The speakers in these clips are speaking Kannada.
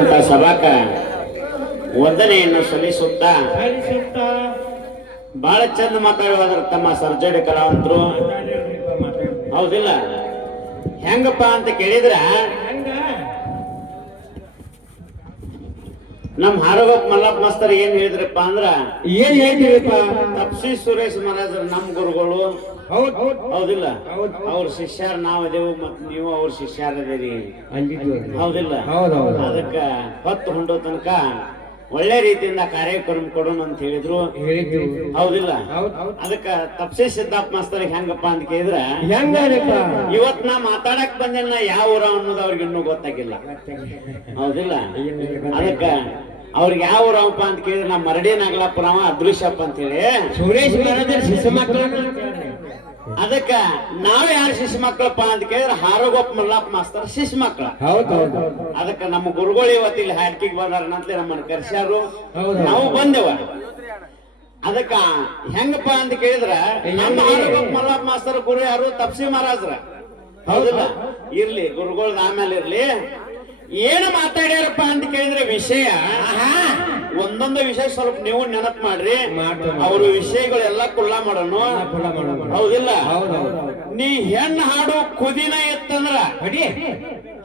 ಅಂತ ಸಭಾಕ ವಂದನೆಯನ್ನು ಸಲ್ಲಿಸುತ್ತಾ ಬಹಳ ಚಂದ ಮಾತಾಡುವ ತಮ್ಮ ಸರ್ಜರಿ ಕಲಾವಂತರು ಹೌದಿಲ್ಲ. ಹೆಂಗಪ್ಪ ಅಂತ ಕೇಳಿದ್ರ ನಮ್ ಹಾರೋಗಪ್ಪ ಮಲ್ಲಪ್ಪ ಮಾಸ್ತರ್ ಏನ್ ಹೇಳಿದ್ರಪ್ಪ ಅಂದ್ರ ಏನ್ ಹೇಳ್ತೀರಪ್ಪ? ತಪ್ಸಿ ಸುರೇಶ್ ಮಹಾರಾಜರು ನಮ್ ಗುರುಗಳು ಹೌದಿಲ್ಲ. ಅವ್ರ ಶಿಷ್ಯರ ನಾವ್ ಅದೇವು ಮತ್ ನೀವು ಅವ್ರ ಶಿಷ್ಯರದೇರಿ ಹೌದಿಲ್ಲ. ಅದಕ್ಕ ಹೊತ್ತು ಹೊಂಡೋ ತನಕ ಒಳ್ಳೆ ರೀತಿಯಿಂದ ಕಾರ್ಯಕ್ರಮ ಕೊಡೋಣ ಅಂತ ಹೇಳಿದ್ರು ಹೌದಿಲ್ಲ. ಅದಕ್ಕ ತಪ್ಸಿ ಸಿದ್ದಪ್ಪ ಮಾಸ್ತರ್ ಹೆಂಗಪ್ಪ ಅಂತ ಕೇಳಿದ್ರ ಇವತ್ ನಾ ಮಾತಾಡಕ್ ಬಂದಿಲ್ಲ ಯಾವ ಊರ ಅನ್ನೋದು ಅವ್ರಿಗೆ ಇನ್ನೂ ಗೊತ್ತಾಗಿಲ್ಲ ಹೌದಿಲ್ಲ. ಅದಕ್ಕ ಅವ್ರಿಗೆ ಯಾವ ಊರಪ್ಪ ಅಂತ ಕೇಳಿದ್ರೆ ನಾ ಮರಡಿ ನಾಗಲಾಪುರವ ಅದೃಶ್ಯಪ್ಪ ಅಂತ ಹೇಳಿ ಸುರೇಶ್ ಶಿಶು ಮಕ್ಕಳು. ಅದಕ್ಕ ನಾವ್ ಯಾರು ಶಿಶು ಮಕ್ಕಳಪ್ಪ ಅಂತ ಕೇಳಿದ್ರೆ ಹಾರೋಗಪ್ಪ ಮಲ್ಲಪ್ಪ ಮಾಸ್ತರ್ ಶಿಶು ಮಕ್ಕಳ. ಅದಕ್ಕ ನಮ್ಮ ಗುರುಗಳು ಇವತ್ತು ಇಲ್ಲಿ ಹಾಡ್ಕಿಗೆ ಬಂದಾರ ಅಂತಲೇ ನಮ್ಮನ್ನ ಕರ್ಸ್ಯಾರು, ನಾವು ಬಂದೆವ. ಅದಕ್ಕ ಹೆಂಗಪ್ಪ ಅಂತ ಕೇಳಿದ್ರ ನಮ್ಮ ಹಾರೋಗಪ್ಪ ಮಲ್ಲಪ್ಪ ಮಾಸ್ತರ್ ಗುರು ಯಾರು? ತಪ್ಸಿ ಮಹಾರಾಜ್ರ ಹೌದಿಲ್ಲ. ಇರ್ಲಿ ಗುರುಗಳದ ಆಮೇಲೆ ಇರ್ಲಿ. ಏನು ಮಾತಾಡ್ಯಾರಪ್ಪ ಅಂತ ಕೇಳಿದ್ರೆ ವಿಷಯ ಒಂದೊಂದು ವಿಷಯ ಸ್ವಲ್ಪ ನೀವು ನೆನಪು ಮಾಡ್ರಿ. ಅವ್ರ ವಿಷಯಗಳೆಲ್ಲ ಕುಲ್ಲ ಮಾಡೋಣ ಹೌದಿಲ್ಲ. ನೀ ಹೆಣ್ಣು ಹಾಡು ಕುದಿನ ಎತ್ತಂದ್ರ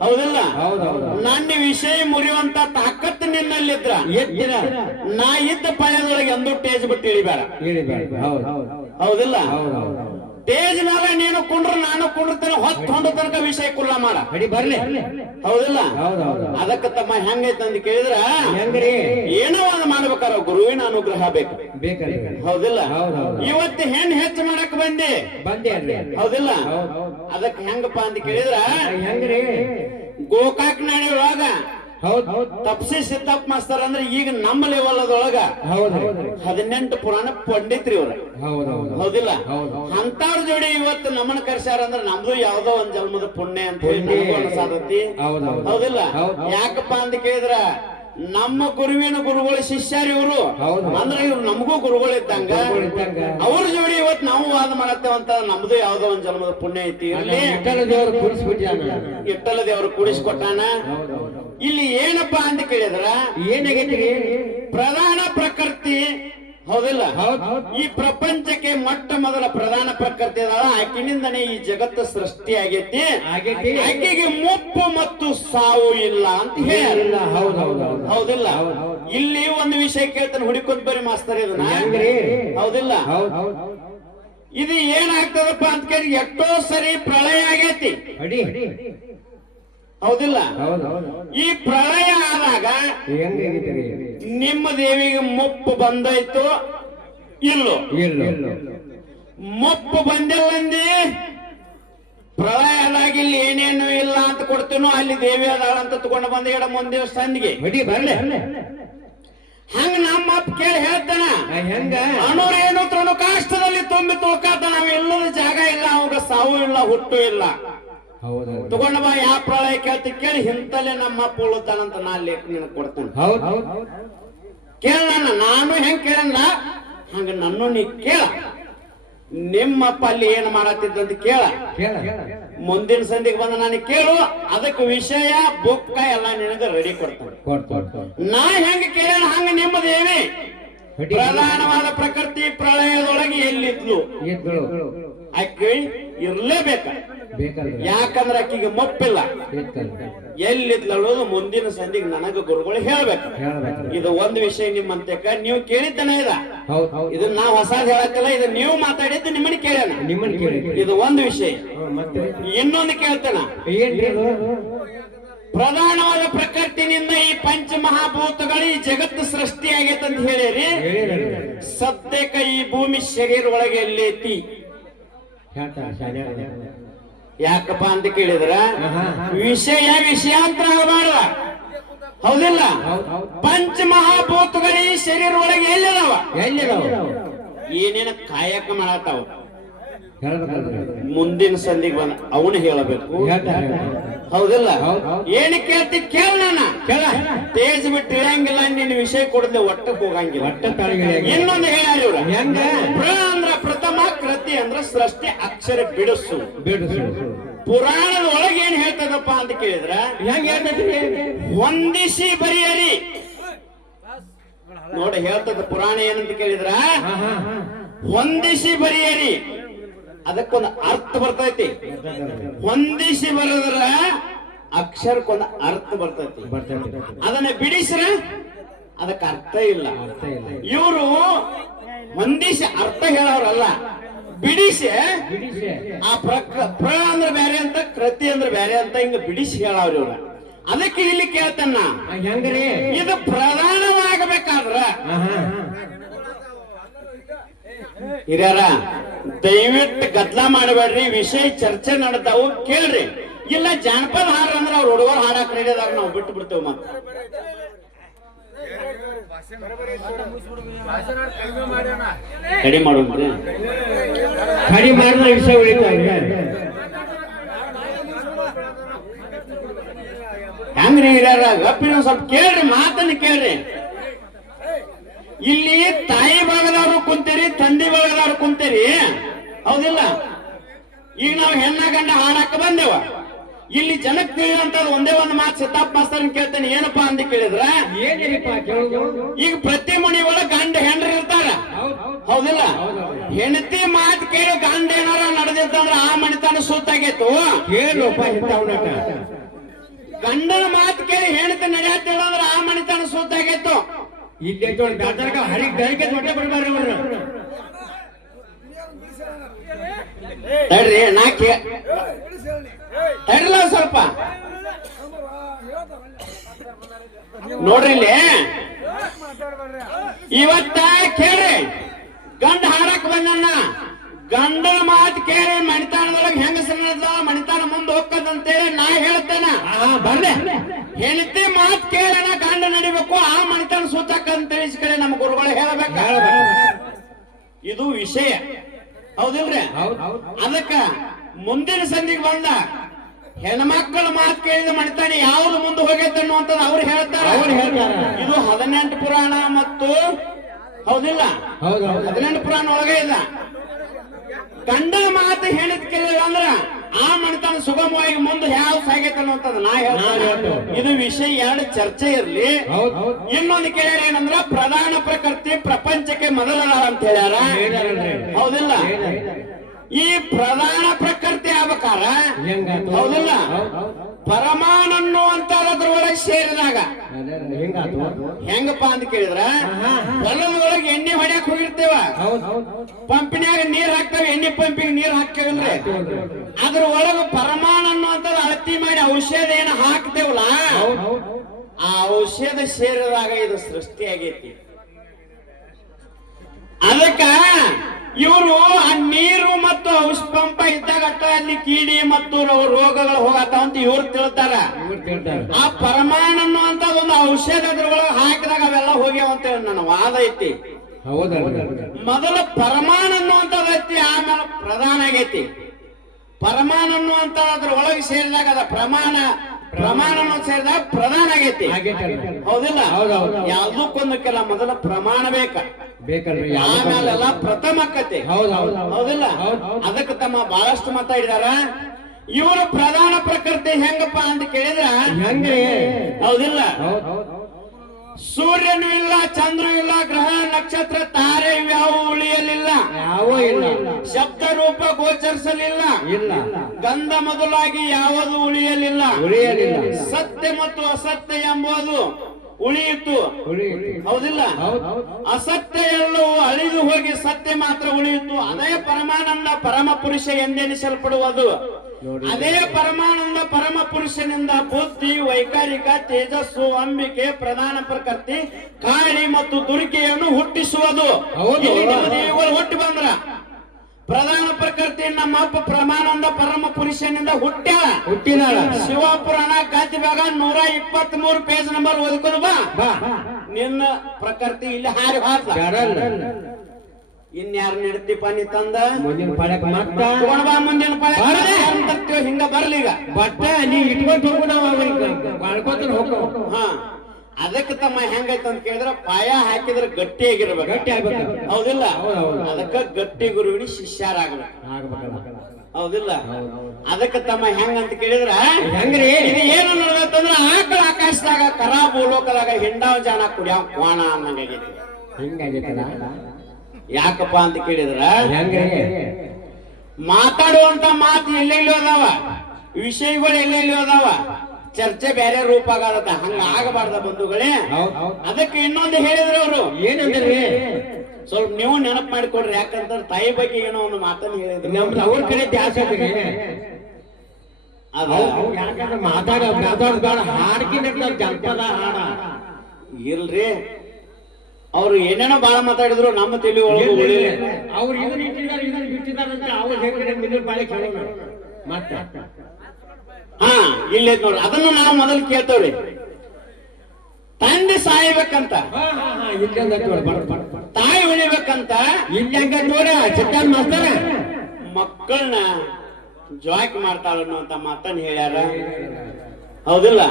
ಹೌದಿಲ್ಲ. ನನ್ನ ವಿಷಯ ಮುರಿಯುವಂತ ತಾಕತ್ತು ನಿನ್ನಲ್ಲಿದ್ರ ನಾ ಇದ್ದ ಪಾಯದೊಳಗೆ ಎಂದೂ ಟೇಜ್ ಬಿಟ್ಟು ಇಳಿಬೇಡ ಹೌದಿಲ್ಲ. ತೇಜ್ ಮೇಲೆ ನೀನು ಕುಂಡ್ರ ನಾನು ಕುಂಡ್ರತೇನೆ ಹೊತ್ತು ಹೊಂಡ ತನಕ ವಿಷಯ ಕುಲ್ಲ ಮಾಡ ಬರ್ಲಿ ಹೌದಿಲ್ಲ. ಅದಕ್ಕ ತಮ್ಮ ಹೆಂಗೈತಂತ ಕೇಳಿದ್ರ ಏನೋ ಒಂದು ಮಾಡ್ಬೇಕಾರ ಗುರುವಿನ ಅನುಗ್ರಹ ಬೇಕು ಹೌದಿಲ್ಲ. ಇವತ್ತು ಹೆಣ್ಣು ಹೆಚ್ಚು ಮಾಡಕ್ ಬಂದೆ ಹೌದಿಲ್ಲ. ಅದಕ್ಕೆ ಹೆಂಗಪ್ಪ ಅಂತ ಕೇಳಿದ್ರ ಗೋಕಾಕ್ ನಾಡಿಯೊಳಗ ತಪ್ಸಿ ಸಿದ್ದಪ್ಪ ಮಾಸ್ತರ್ ಅಂದ್ರೆ ಈಗ ನಮ್ಮ ಲೆವೆಲ್ ಅದೊಳಗ 18 ಪುರಾಣ ಪಂಡಿತ್ರಿ ಅವ್ರ ಹೌದಿಲ್ಲ. ಅಂತವ್ರ ಜೋಡಿ ಇವತ್ತು ನಮ್ಮನ್ನ ಕರ್ಸ್ಯಾರ ಅಂದ್ರೆ ನಮ್ದು ಯಾವ್ದೋ ಒಂದ್ ಜನ್ಮದ ಪುಣ್ಯ ಅಂತ ಅನ್ಸಾದತಿ ಹೌದಿಲ್ಲ. ಯಾಕಪ್ಪ ಅಂತ ಕೇಳಿದ್ರ ನಮ್ಮ ಗುರುವಿನ ಗುರುಗಳ ಶಿಷ್ಯರು ಇವರು ಅಂದ್ರೆ ಇವ್ರು ನಮಗೂ ಗುರುಗಳು ಇದ್ದಂಗ ಅವ್ರ ಜೋಡಿ ಇವತ್ತು ನಾವು ವಾದ ಮಾಡತ್ತೇವಂತ ನಮ್ದು ಯಾವ್ದೋ ಒಂದ್ ಜನ್ಮದ ಪುಣ್ಯ ಐತಿ. ಇಟ್ಟಲ ದೇವರು ಕೂಡಿಸ್ಕೊಟ್ಟಾನ. ಇಲ್ಲಿ ಏನಪ್ಪಾ ಅಂತ ಕೇಳಿದ್ರ ಏನಾಗೈತಿ? ಪ್ರಧಾನ ಪ್ರಕೃತಿ ಹೌದಿಲ್ಲ. ಈ ಪ್ರಪಂಚಕ್ಕೆ ಮೊಟ್ಟ ಮೊದಲ ಪ್ರಧಾನ ಪ್ರಕೃತಿ ಅದ. ಆಕಿನಿಂದನೇ ಈ ಜಗತ್ತು ಸೃಷ್ಟಿ ಆಗೈತಿ. ಆಕೆಗೆ ಮುಪ್ಪು ಮತ್ತು ಸಾವು ಇಲ್ಲ ಅಂತ ಹೇಳಿಲ್ಲ ಹೌದಿಲ್ಲ. ಇಲ್ಲಿ ಒಂದು ವಿಷಯ ಕೇಳ್ತಾನೆ ಹುಡುಕೊಂಡ್ ಬರಿ ಮಾಸ್ತರ್ ಇದನ್ನ ಹೌದಿಲ್ಲ. ಇದು ಏನಾಗ್ತದಪ್ಪ ಅಂತ ಕೇಳಿ ಎಷ್ಟೋ ಸರಿ ಪ್ರಳಯ ಆಗೈತಿ ಹೌದಿಲ್ಲ. ಈ ಪ್ರಳಯ ಆದಾಗ ನಿಮ್ಮ ದೇವಿಗೆ ಮುಪ್ಪು ಬಂದಾಯ್ತು ಇಲ್ಲೋ? ಮುಪ್ಪು ಬಂದಿಲ್ಲಂದಿ ಪ್ರಳಯ ಆದಾಗ ಇಲ್ಲಿ ಏನೇನು ಇಲ್ಲ ಅಂತ ಕೊಡ್ತೀನೋ ಅಲ್ಲಿ ದೇವಿ ಅದಾಳ ಅಂತ ತಗೊಂಡು ಬಂದ ಎಡ ಮುಂದೆ ಸಂದಿಗೆ ಬರ್ಲಿ. ಹಂಗ ನಮ್ಮ ಅಪ್ಪ ಕೇಳಿ ಹೇಳ್ತಾನ ಅಣುರೇನು ತೃಣಕಾಷ್ಟದಲ್ಲಿ ತುಂಬಿ ತುಳ್ಕಾತ. ನಾವ್ ಇಲ್ಲದ ಜಾಗ ಇಲ್ಲ, ಅವಾಗ ಸಾವು ಇಲ್ಲ, ಹುಟ್ಟು ಇಲ್ಲ. ತಗೊಂಡ ಬಾ ಯಾವ ಪ್ರಳಯ ಕೇಳ್ತಿ ಕೇಳಿ ಇಂತಲ್ಲೇ ನಮ್ಮ ಅಪ್ಪ ಉಳುತ್ತಾನಂತ ನಾ ಲೇಖ ನಿನಗೆ ಕೊಡ್ತೇನೆ ಕೇಳ. ನಾನು ಹೆಂಗ್ ಕೇಳಲ್ಲ ಹಂಗ ನನ್ನ ನೀ ಕೇಳ. ನಿಮ್ಮಪ್ಪ ಅಲ್ಲಿ ಏನ್ ಮಾಡತ್ತಿದ್ದಂತ ಕೇಳ. ಮುಂದಿನ ಸಂಧಿಗೆ ಬಂದ ನನಗೆ ಕೇಳು. ಅದಕ್ಕೆ ವಿಷಯ ಬುಕ್ಕ ಎಲ್ಲ ನಿನಗೆ ರೆಡಿ ಕೊಡ್ತೇನೆ. ನಾ ಹೆಂಗ ಕೇಳ ಹಂಗ ನಿಮ್ಮದೇವಿ ಪ್ರಧಾನವಾದ ಪ್ರಕೃತಿ ಪ್ರಳಯದೊಳಗೆ ಎಲ್ಲಿದ್ಲು ಆಕೆ ಇರ್ಲೇಬೇಕ. ಯಾಕಂದ್ರೆ ಆಕಿಗೆ ಮಪ್ಪಿಲ್ಲ ಎಲ್ಲಿದ್ಲೋದು ಮುಂದಿನ ಸಂಧಿಗೆ ನನಗ ಗುರುಗಳು ಹೇಳ್ಬೇಕು. ಇದು ಒಂದು ವಿಷಯ ನಿಮ್ಮಂತಕ ನೀವು ಕೇಳಿದ್ದಾನೆ ಇದನ್ನ ನಾ ಹೊಸಾದ್ ಹೇಳಕ್ಕಲ್ಲ. ಇದು ನೀವು ಮಾತಾಡಿದ್ದು ನಿಮ್ಮನ್ನ ಕೇಳೋಣ. ಇದು ಒಂದು ವಿಷಯ. ಇನ್ನೊಂದು ಕೇಳ್ತಾನ. ಪ್ರಧಾನವಾದ ಪ್ರಕೃತಿನಿಂದ ಈ ಪಂಚ ಮಹಾಭೂತಗಳು ಈ ಜಗತ್ತು ಸೃಷ್ಟಿ ಆಗೈತೆ ಅಂತ ಹೇಳಿರಿ. ಸದ್ಯಕ್ಕ ಈ ಭೂಮಿ ಶರೀರ ಒಳಗೆ ಎಲ್ಲೈತಿ ಯಾಕಪ್ಪ ಅಂತ ಕೇಳಿದ್ರ ವಿಷಯಾಂತರ ಆಗಬಾರ್ದ ಹೌದಿಲ್ಲ. ಪಂಚ ಮಹಾಭೂತಗಳು ಈ ಶರೀರ ಒಳಗೆ ಎಲ್ಲಿದಾವ? ಏನೇನ ಕಾಯಕ ಮಾಡತ್ತಾವ ಮುಂದಿನ ಸಂದಿಗೆ ಬಂದ ಅವನು ಹೇಳಬೇಕು. ಹೌದಿಲ್ಲ? ಏನ್ ಕೇಳ್ತಿ ಕೇಳ ನಾನ ತೇಜ್ ಬಿಟ್ಟು ಇಳಂಗಿಲ್ಲ, ನಿನ್ನ ವಿಷಯ ಕೊಡದೆ ಒಟ್ಟಕ್ಕೆ ಹೋಗಂಗಿಲ್ಲ. ಇನ್ನೊಂದು ಹೇಳ್ಯಾರ ಇವ್ರ, ಪ್ರ ಅಂದ್ರ ಪ್ರಥಮ, ಕೃತಿ ಅಂದ್ರ ಸೃಷ್ಟಿ, ಅಕ್ಷರ ಬಿಡಿಸು. ಪುರಾಣದ ಒಳಗೆ ಏನ್ ಹೇಳ್ತದಪ್ಪ ಅಂತ ಕೇಳಿದ್ರ ಹೊಂದಿಸಿ ಬರಿಯರಿ. ನೋಡಿ ಹೇಳ್ತದ ಪುರಾಣ ಏನಂತ ಕೇಳಿದ್ರ ಹೊಂದಿಸಿ ಬರಿಯರಿ. ಅದಕ್ಕೊಂದು ಅರ್ಥ ಬರ್ತೈತಿ. ಹೊಂದಿಸಿ ಬರೆದ್ರ ಅಕ್ಷರಕ್ಕೊಂದು ಅರ್ಥ ಬರ್ತೈತಿ. ಅದನ್ನ ಬಿಡಿಸ್ರ ಅದಕ್ಕೆ ಅರ್ಥ ಇಲ್ಲ. ಇವರು ಹೊಂದಿಸಿ ಅರ್ಥ ಹೇಳೋರಲ್ಲ, ಬಿಡಿಸಿ ಆ ಪ್ರ ಅಂದ್ರೆ ಬೇರೆ ಅಂತ, ಕೃತಿ ಅಂದ್ರೆ ಬೇರೆ ಅಂತ ಹಿಂಗ ಬಿಡಿಸಿ ಹೇಳವ್ರ ಇವ್ರ. ಅದಕ್ಕೆ ಇಲ್ಲಿ ಕೇಳ್ತಾನ, ಇದು ಪ್ರಧಾನವಾಗಬೇಕಾದ್ರ ಹಿರಿಯರ ದಯವಿಟ್ಟು ಗದ್ಲ ಮಾಡಬೇಡ್ರಿ. ವಿಷಯ ಚರ್ಚೆ ನಡೆದಾವು ಕೇಳ್ರಿ. ಇಲ್ಲ ಜಾನಪದ ಹಾಡ ಅಂದ್ರೆ ಅವ್ರ ಹುಡುಗರು ಹಾಡಕ್ ರೆಡಿದಾಗ ನಾವು ಬಿಟ್ಟು ಬಿಡ್ತೇವೆ. ಮತ್ತೆ ಕಡಿಮೆ ಮಾಡೋದ್ರಿ, ಕಡಿಮೆ ಮಾಡಿದ್ರೆ ವಿಷಯ ಉಳಿತಾವ್ರಿ. ಹೆಂಗ್ರಿ ಹಿರಿಯರ ಗಪ್ಪಿನ ಸ್ವಲ್ಪ ಕೇಳ್ರಿ, ಮಾತನ್ನ ಕೇಳ್ರಿ. ಇಲ್ಲಿ ತಾಯಿ ಭಾಗದವ್ರು ಕುಂತೀರಿ, ತಂದೆ ಭಾಗದವ್ರು ಕುಂತೀರಿ, ಹೌದಿಲ್ಲ? ಈಗ ನಾವು ಹೆಣ್ಣ ಗಂಡ ಹಾಡಾಕ ಬಂದೇವ. ಇಲ್ಲಿ ಜನಕ್ಕೆ ತಿಳಿಯುವಂತದ್ದು ಒಂದೇ ಒಂದು ಮಾತು ಸಿದ್ದಾಪ್ ಮಾಸ್ತರ್ ಕೇಳ್ತೇನೆ, ಏನಪ್ಪಾ ಅಂತ ಕೇಳಿದ್ರ ಈಗ ಪ್ರತಿ ಮನಿ ಒಳಗ ಗಂಡ ಹೆಂಡ್ರಿ ಇರ್ತಾರ, ಹೌದಿಲ್ಲ? ಹೆಂಡತಿ ಮಾತು ಕೇಳಿ ಗಂಡ ಏನಾರ ನಡೆದಿತ್ತಂದ್ರ ಆ ಮಣಿತನ ಸೂತಾಗೈತು. ಗಂಡನ ಮಾತು ಕೇಳಿ ಹೆಂಡತಿ ನಡೆಯತ್ತೇಳ ಅಂದ್ರ ಆ ಮಣಿತನ ಸೂತಾಗೈತು. ಇಲ್ಲಿ ಹರಿಗೆ ದಳಿಕೆ ದೊಡ್ಡ ಬರ್ಬಾರ್ರಿ ಅವ್ರು. ತಡ್ರಿ ತಡ್ರಲ್ಲ ಸ್ವಲ್ಪ ನೋಡ್ರಿ. ಇಲ್ಲಿ ಇವತ್ತ ಕೇಳ್ರಿ, ಗಂಡ ಹಾಡಕ್ ಬಂದಣ್ಣ, ಗಂಡನ ಮಾತು ಕೇಳಿ ಮಣಿತಾಣದೊಳಗೆ ಹೆಂಗಸರ ಮಣಿತಾಣ ಮುಂದೆ ಹೋಗ್ತದಂತೇಳಿ ನಾ ಹೇಳ್ತೇನ. ಬರ್ಲೆ ಹೆಂಡತಿ ಮಾತು ಕೇಳಣ ಗಂಡ ನಡಿಬೇಕು, ಆ ಮಣಿತಾಣ ಸೂಚಕ ಅಂತ ತಿಳಿಸ್ಕಡೆ ನಮ್ಮ ಗುರುಗಳು ಹೇಳಬೇಕ. ಇದು ವಿಷಯ, ಹೌದಿಲ್ರಿ? ಅದಕ್ಕ ಮುಂದಿನ ಸಂದಿಗೆ ಬಂದ ಹೆಣ್ಮಕ್ಳ ಮಾತು ಕೇಳಿದ ಮಣಿತಾಣ ಯಾವ್ದು ಮುಂದೆ ಹೋಗೈತೆ ಅನ್ನುವಂಥದ್ದು ಅವ್ರು ಹೇಳ್ತಾರ. ಇದು 18 ಪುರಾಣ ಮತ್ತು ಹೌದಿಲ್ಲ 18 ಪುರಾಣ ಒಳಗೆ ಇಲ್ಲ. ಗಂಡನ ಮಾತು ಹೇಳಿದ ಕೇಳಿಲ್ಲ ಅಂದ್ರ ಆ ಮಣಿತಾನ ಸುಗಮವಾಗಿ ಮುಂದೆ ಯಾವ ಸಾಗೈತೆ ಅನ್ನುವಂಥದ್ದು ನಾ ಹೇಳ್ತೇನೆ. ಇದು ವಿಷಯ ಎರಡು ಚರ್ಚೆ ಇರ್ಲಿ. ಇನ್ನೊಂದು ಕೇಳ್ಯಾರ ಏನಂದ್ರ ಪ್ರಧಾನ ಪ್ರಕೃತಿ ಪ್ರಪಂಚಕ್ಕೆ ಮೊದಲದ ಅಂತ ಹೇಳ್ಯಾರ, ಹೌದಿಲ್ಲ? ಈ ಪ್ರಧಾನ ಪ್ರಕೃತಿ ಆಗ್ಬೇಕಾರ ಹೌದಿಲ್ಲ, ಪರಮಾಣು ಅಂತ ಅದ್ರೊಳಗೆ ಸೇರಿದಾಗ ಹೆಂಗಪ್ಪ ಅಂತ ಕೇಳಿದ್ರ ಹೊಲದೊಳಗೆ ಎಣ್ಣೆ ಹೊಡ್ಯಾಕ್ ಹೋಗಿರ್ತೇವ, ಪಂಪಿನ್ಯಾಗ ನೀರ್ ಹಾಕ್ತೇವೆ, ಎಣ್ಣೆ ಪಂಪಿಗೆ ನೀರ್ ಹಾಕ್ತೇವಲ್ರಿ, ಅದ್ರ ಒಳಗ ಪರಮಾಣು ಅಂತ ಅಳತಿ ಮಾಡಿ ಔಷಧ ಏನ ಹಾಕ್ತೇವಲ್ಲ, ಆ ಔಷಧ ಸೇರಿದಾಗ ಇದು ಸೃಷ್ಟಿ ಆಗೈತಿ. ಅದಕ್ಕ ಇವರು ಆ ನೀರು ಮತ್ತು ಔಷಧ ಪಂಪ ಇದ್ದಾಗ ಅಲ್ಲಿ ಕೀಡಿ ಮತ್ತು ರೋಗಗಳು ಹೋಗತ್ತ ಅಂತ ಇವ್ರು ತಿಳ್ತಾರ. ಆ ಪರಮಾಣು ಅಂತ ಒಂದು ಔಷಧ ಅದ್ರೊಳಗೆ ಹಾಕಿದಾಗ ಅವೆಲ್ಲ ಹೋಗ್ಯಾವ ಅಂತ ನನ್ನ ವಾದ ಐತಿ. ಮೊದಲು ಪರಮಾಣು ಅಂತದೈತಿ, ಆಮೇಲೆ ಪ್ರಧಾನ ಆಗೈತಿ. ಪರಮಾಣು ಅಂತ ಅದ್ರ ಒಳಗೆ ಸೇರಿದಾಗ ಅದ ಪ್ರಮಾಣ ಸೇರಿದಾಗ ಪ್ರಧಾನ ಆಗೈತಿ, ಹೌದಿಲ್ಲ? ಯಾವ್ದಕ್ಕೊಂದು ಕೆಲ ಮೊದಲ ಪ್ರಮಾಣ ಬೇಕಲ್ರಿ, ಆಮೇಲೆಲ್ಲ ಪ್ರಥಮ ಆಕತಿ, ಹೌದಿಲ್ಲ? ಅದಕ್ಕೆ ತಮ್ಮ ಬಹಳಷ್ಟು ಮಾತಾಡಿದಾರ. ಇವರು ಪ್ರಧಾನ ಪ್ರಕೃತಿ ಹೆಂಗಪ್ಪ ಅಂತ ಕೇಳಿದ್ರ ಹೌದಿಲ್ಲ, ಸೂರ್ಯನು ಇಲ್ಲ, ಚಂದ್ರ ಇಲ್ಲ, ಗ್ರಹ ನಕ್ಷತ್ರ ತಾರೆ ಇವ್ಯಾವ ಉಳಿಯಲಿಲ್ಲ, ಶಬ್ದ ರೂಪ ಗೋಚರಿಸಲಿಲ್ಲ, ಗಂಧ ಮೊದಲಾಗಿ ಯಾವುದು ಉಳಿಯಲಿಲ್ಲ, ಸತ್ಯ ಮತ್ತು ಅಸತ್ಯ ಎಂಬುದು ಉಳಿಯಿತು, ಹೌದಿಲ್ಲ? ಅಸತ್ಯ ಎಲ್ಲವೂ ಅಳಿದು ಹೋಗಿ ಸತ್ಯ ಮಾತ್ರ ಉಳಿಯಿತು. ಅದೇ ಪರಮಾನಂದ ಪರಮ ಪುರುಷ ಎಂದೆನಿಸಲ್ಪಡುವುದು. ಅದೇ ಪರಮಾನಂದ ಪರಮ ಪುರುಷನಿಂದ ಬುದ್ಧಿ, ವೈಕಾರಿಕ, ತೇಜಸ್ಸು, ಅಂಬಿಕೆ, ಪ್ರಧಾನ ಪ್ರಕೃತಿ, ಕಾಳಿ ಮತ್ತು ದುರ್ಗೆಯನ್ನು ಹುಟ್ಟಿಸುವುದು. ಹುಟ್ಟಿ ಬಂದ್ರ ಪ್ರಧಾನ ಪ್ರಕೃತಿ ನಮ್ಮ ಅಪ್ಪ ಪರಮಾನಂದ ಪರಮ ಪುರುಷನಿಂದ ಹುಟ್ಟಿನ ಶಿವಪುರಾಣ ಗಾದಿ ಭಾಗ 123 ಪೇಜ್ ನಂಬರ್ ಓದ್ಕೊಂಡು ಬಾ. ನಿನ್ನ ಪ್ರಕೃತಿ ಇಲ್ಲಿ ಹಾರಿ ಇನ್ಯಾರು ನೆಡ್ತಿಪ್ಪ ನೀ ತಂದ ಮುಂದಿನ ಪಾಳ್ಯಕ್ಕೆ ಮತ್ತ ತಗೊಂಡ್ ಬಾ ಮುಂದಿನ ಪಾಳ್ಯ ಬರ್ಲಿ. ತರ್ತೀವಿ ಹಿಂಗ ಬರ್ಲಿ ಈಗ ಬಟ್ಟ ನೀ ಇಟ್ಕೊಂಡ್ ಹೋಗು ನಾವು ಮಾಡ್ಕೊತ ಹೋಗು ಹಾ ಅದಕ್ಕೆ ತಮ್ಮ ಹೆಂಗೈತ ಅಂತ ಕೇಳಿದ್ರ ಪಾಯ ಹಾಕಿದ್ರೆ ಗಟ್ಟಿ ಆಗಿರ್ಬೇಕು ಗಟ್ಟಿ ಆಗ್ಬೇಕು. ಹೌದಿಲ್ಲ ಹೌದು. ಅದಕ್ಕ ಗಟ್ಟಿ ಗುರುವಿನ ಶಿಷ್ಯರಾಗ್ಬೇಕು ಆಗ್ಬೇಕಲ್ಲ ಹೌದಿಲ್ಲ ಅದಕ್ಕೆ ತಮ್ಮ ಹೆಂಗ ಅಂತ ಕೇಳಿದ್ರ ಹೆಂಗ್ರಿ ಇದು ಏನು ನೋಡ್ಬೇಕಂದ್ರ ಆಕಳ ಆಕಾಶದಾಗ ಕರಾ ಭೂಲೋಕದಾಗ ಹಿಂಡಾವ್ ಜಾನ ಕುಡಿಯಾವ ಕೋಣ ಅನ್ನಂಗಾಗೈತಿ ಹಿಂಗಾಗೈತಲ್ಲ ಯಾಕಪ್ಪ ಅಂತ ಕೇಳಿದ್ರ ಹೆಂಗ್ರಿ ಮಾತಾಡುವಂತ ಮಾತು ಎಲ್ಲೆಲ್ಲಿ ಅದಾವ ವಿಷಯಗಳು ಎಲ್ಲೆಲ್ಲಿ ಅದಾವ ಚರ್ಚೆ ಬೇರೆ ರೂಪ ಆಗದ ಹಂಗ ಆಗಬಾರ್ದ ಬಂಧುಗಳೇ ಅದಕ್ಕೆ ಇನ್ನೊಂದು ಹೇಳಿದ್ರು ಅವರು ಏನಂದ್ರಿ ಸ್ವಲ್ಪ ನೀವು ನೆನಪು ಮಾಡಿಕೊಡ್ರಿ ಯಾಕಂದ್ರೆ ತಾಯಿ ಬಗ್ಗೆ ಏನೋ ಒಂದು ಮಾತನ್ನು ಹೇಳಿದ್ರು ನಮ್ದು ಅವ್ರ ಕಡೆ ದ್ಯಾಸ ಐತ್ರಿ ಅದ ಯಾಕಂದ್ರೆ ಮಾತಾಡೋದ್ ಬೇಡ ಹಾಡ್ಕಿನ ಜನಪದ ಹಾಡ ಇಲ್ರಿ ಅವ್ರು ಏನೇನೋ ಬಾಳ ಮಾತಾಡಿದ್ರು ನಮ್ಮ ತಲೆ ಒಳಗೆ ಉಳಿಲಿಲ್ಲ. ಅವ್ರು ಇದನ್ನ ಇಟ್ಟಿದ್ದಾರೆ ಇದನ್ನ ಬಿಟ್ಟಿದ್ದಾರೆ ಅಂತ ಅವ್ರು ಹೇಳ್ತಾರೆ ಮುಂದಿನ ಬಾಳೆ ಕೇಳೋಣ ಮತ್ತೆ ಹಾ ಇಲ್ಲೇ ನೋಡ್ರಿ ಅದನ್ನು ನಾವು ಮೊದಲು ಕೇಳ್ತೇವ್ರಿ ತಂದೆ ಸಾಯ್ಬೇಕಂತ ತಾಯಿ ಉಳಿಬೇಕಂತ ಇಲ್ಲಿ ಹಂಗ ನೋಡ ಚಿಕ್ಕನ್ ಮಾಸ್ತರ ಮಕ್ಕಳನ್ನ ಜಾಯ್ಕ್ ಮಾಡ್ತಾಳ ಅನ್ನುವಂತ ಮಾತನ್ನ ಹೇಳ್ಯಾರ ಹೌದಿಲ್ಲ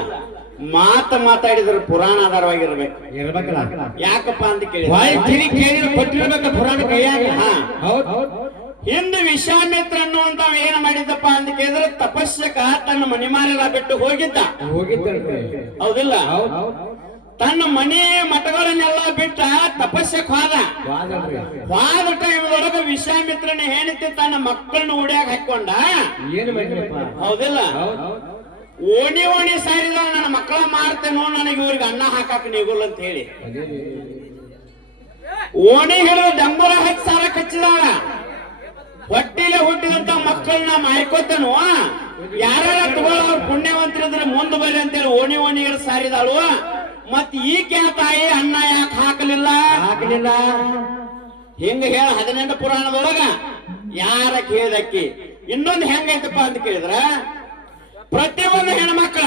ಮಾತಾಡಿದ್ರೆ ಪುರಾಣ ಆಧಾರವಾಗಿರ್ಬೇಕು ಇರ್ಬೇಕಲ್ಲ ಯಾಕಪ್ಪ ಅಂತ ಕೇಳಿದ್ರೆ ಕೊಟ್ಟಿರ್ಬೇಕ ಪುರಾಣ ಕೈಯಾಗ ಹಾ ಹೌದು ಹಿಂದೆ ವಿಶ್ವಾಮಿತ್ರ ಅನ್ನುವಂತ ಏನ್ ಮಾಡಿದ್ದಪ್ಪ ಅಂತ ಕೇಳಿದ್ರೆ ತಪಸ್ಸಕ ತನ್ನ ಮನಿಮಾರೆಲ್ಲ ಬಿಟ್ಟು ಹೋಗಿದ್ದ ಹೌದಿಲ್ಲ ತನ್ನ ಮನೆ ಮಠಗಳನ್ನೆಲ್ಲ ಬಿಟ್ಟ ತಪಸ್ಸಕ್ ಹೋದ ಟೈಮ್ದೊಳಗ ವಿಶ್ವಾಮಿತ್ರನ ಹೆಂಡತಿ ತನ್ನ ಮಕ್ಕಳನ್ನ ಉಡಿಯಾಗ ಹಾಕೊಂಡ ಏನು ಮಾಡಿರಪ್ಪ ಹೌದಿಲ್ಲ ಓಣಿ ಸಾರಿದ ನನ್ನ ಮಕ್ಕಳ ಮಾಡ್ತೇನೋ ನನಗೆ ಇವ್ರಿಗೆ ಅನ್ನ ಹಾಕಾಕ ನೀಗುಲ್ಲ ಅಂತ ಹೇಳಿ ಓಣಿ ಹಿಡಿದು ಡಂಬೂರ ಹಚ್ಚಿ ಸಾರ ಕಚ್ಚಿದಾಳ ಹೊಟ್ಟಿಲೆ ಹುಟ್ಟಿದಂತ ಮಕ್ಕಳನ್ನ ಮಾರ್ಕೋತನು ಯಾರ ತಗೊಳ್ಳೋ ಪುಣ್ಯವಂತರಿದ್ರೆ ಮುಂದೆ ಬರ್ರಿ ಅಂತೇಳಿ ಓಣಿ ಸಾರಿದಾಳು ಮತ್ ಈಕೆ ತಾಯಿ ಅನ್ನ ಯಾಕೆ ಹಾಕಲಿಲ್ಲ ಹಿಂಗ ಹೇಳ 18 ಪುರಾಣದೊಳಗ ಯಾರ ಕೇಳಿದಕ್ಕಿ ಇನ್ನೊಂದು ಹೆಂಗೈತಪ್ಪ ಅಂತ ಕೇಳಿದ್ರ ಪ್ರತಿಯೊಂದು ಹೆಣ್ಮಕ್ಳ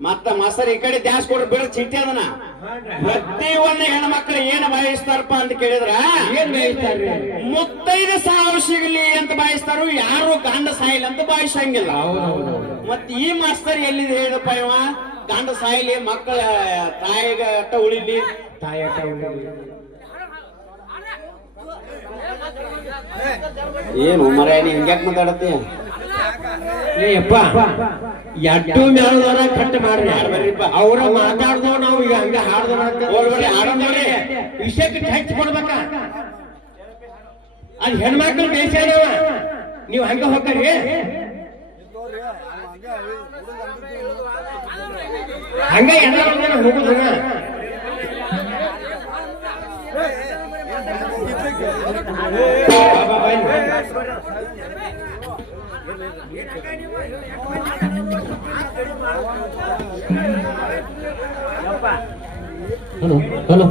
ಮತ್ತ ಮಸರ್ ಈ ಕಡೆ ದ್ಯಾಸ್ ಕೊಡ್ರಿ ಬಿಡ ಚಿಟ್ಟಿ ಅದನ್ನ ಪ್ರತಿಯೊಂದು ಹೆಣ್ಮಕ್ಳು ಏನ್ ಬಯಸ್ತಾರಪ್ಪ ಅಂತ ಕೇಳಿದ್ರ ಮುತ್ತೈದು ಸಾವು ಸಿಗಲಿ ಅಂತ ಬಯಸ್ತಾರು ಯಾರು ಗಂಡ ಸಾಯಿಲ್ಲ ಅಂತ ಬಯಸಂಗಿಲ್ಲ ಮತ್ ಈ ಮಾಸ್ತರ್ ಎಲ್ಲಿದೆ ಹೇಳಪ್ಪ ಇವ ಗಂಡ ಸಾಯಿಲಿ ಮಕ್ಕಳ ತಾಯಿಗ ಅಟ್ಟ ಉಳಿಲಿ ತಾಯಿ ಏನು ಮರ ನೀ ಹಿಂಗ್ಯಾಕ್ ಮಾತಾಡತ್ತಿ ಏಪ್ಪ ಎಡ್ಡು ಮೇಳದವರ ಕಟ್ ಮಾಡ್ರಿ ಅವ್ರ ಮಾತಾಡ್ದವ ನಾವು ಈಗ ಹಂಗ ಹಾಡ್ದವ್ರಿ ವಿಷಯಕ್ಕೆ ಟಚ್ ಕೊಡ್ಬೇಕ ಅದ್ ಹೆಣ್ಮಕ್ಳು ದೇಶ ನೀವ್ ಹಂಗ ಹೋಗ್ರಿ ಹಂಗ ಎಲ್ಲ ಹೋಗುದ ಹಲೋ